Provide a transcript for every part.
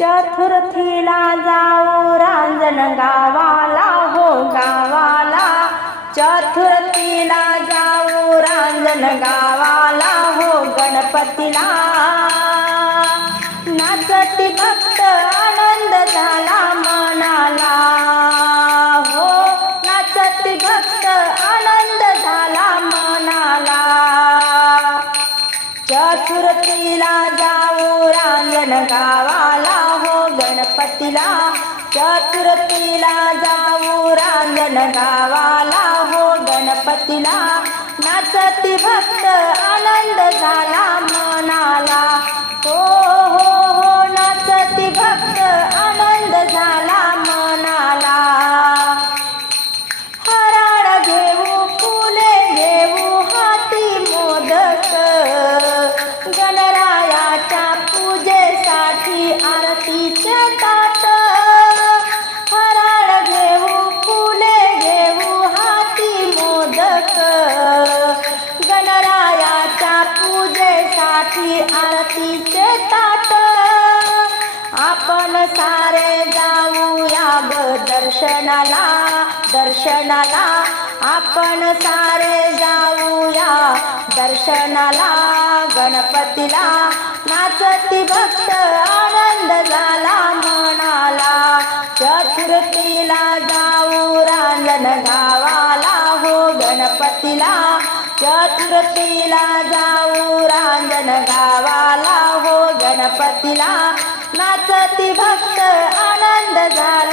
चतुर्थीला जाओ रांजण गावाला हो गावाला. चतुर्थीला जाओ रांजण गावाला हो गणपतीला. नाचती भक्त आनंद झाला मनाला. हो नाचती भक्त आनंद झाला मनाला. चतुर्थीला जाओ रांजण गावाला. हो चतुर्थीला जाऊ रांजण गावाला हो गणपतीला. नाचती भक्त आनंद झाला मनाला. हो हो पूजेसाठी आरतीचे ताट. आपण सारे जाऊया ग दर्शनाला दर्शनाला. आपण सारे जाऊया दर्शनाला गणपतीला. नाचती भक्त आनंद झाला म्हणाला चतुर्थीला जाऊ रांजण गावाला हो गणपतीला. चतुर्थीला जाऊ पुरांजन गावाला हो गणपतीला. नाचती भक्त आनंद झाला.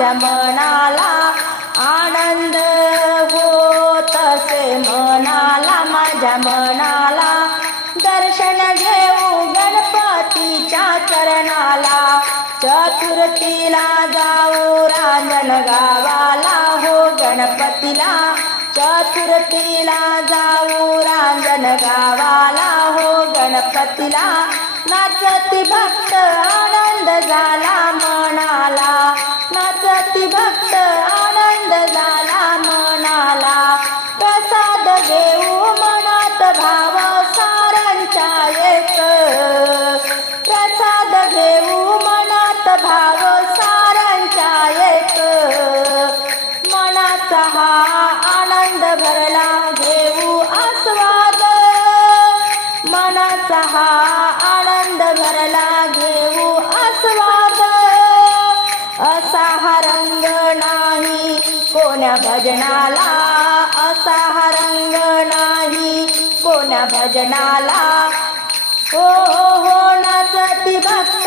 माझ्या मनाला आनंद होत असे मनाला माझ्या मनाला. दर्शन घेऊ गणपतीच्या चरणाला. चतुर्थीला जाऊ रांजण गावाला. हो गणपतीला चतुर्थीला जाऊ रांजण गावाला. हो गणपतीला नाचती भक्त आनंद झाला मनाला. भाव सारांच्या एक. मनाचा हा आनंद भरला घेऊ आस्वाद. मनाचा हा आनंद भरला घेऊ आस्वाद. असा हा रंग नाही कोण्या भजनाला. असा हा रंग नाही कोण्या भजनाला. हो हो हो नाचती भक्त.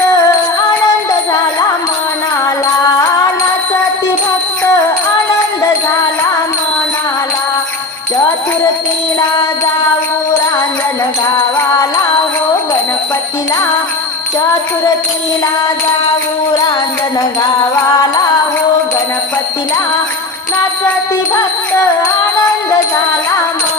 चतुर्थीला जाऊ रांजण गावाला हो गणपतीला. चतुर्थीला जाऊ रांजण गावाला हो गणपतीला. नाचती भक्त आनंद झाला.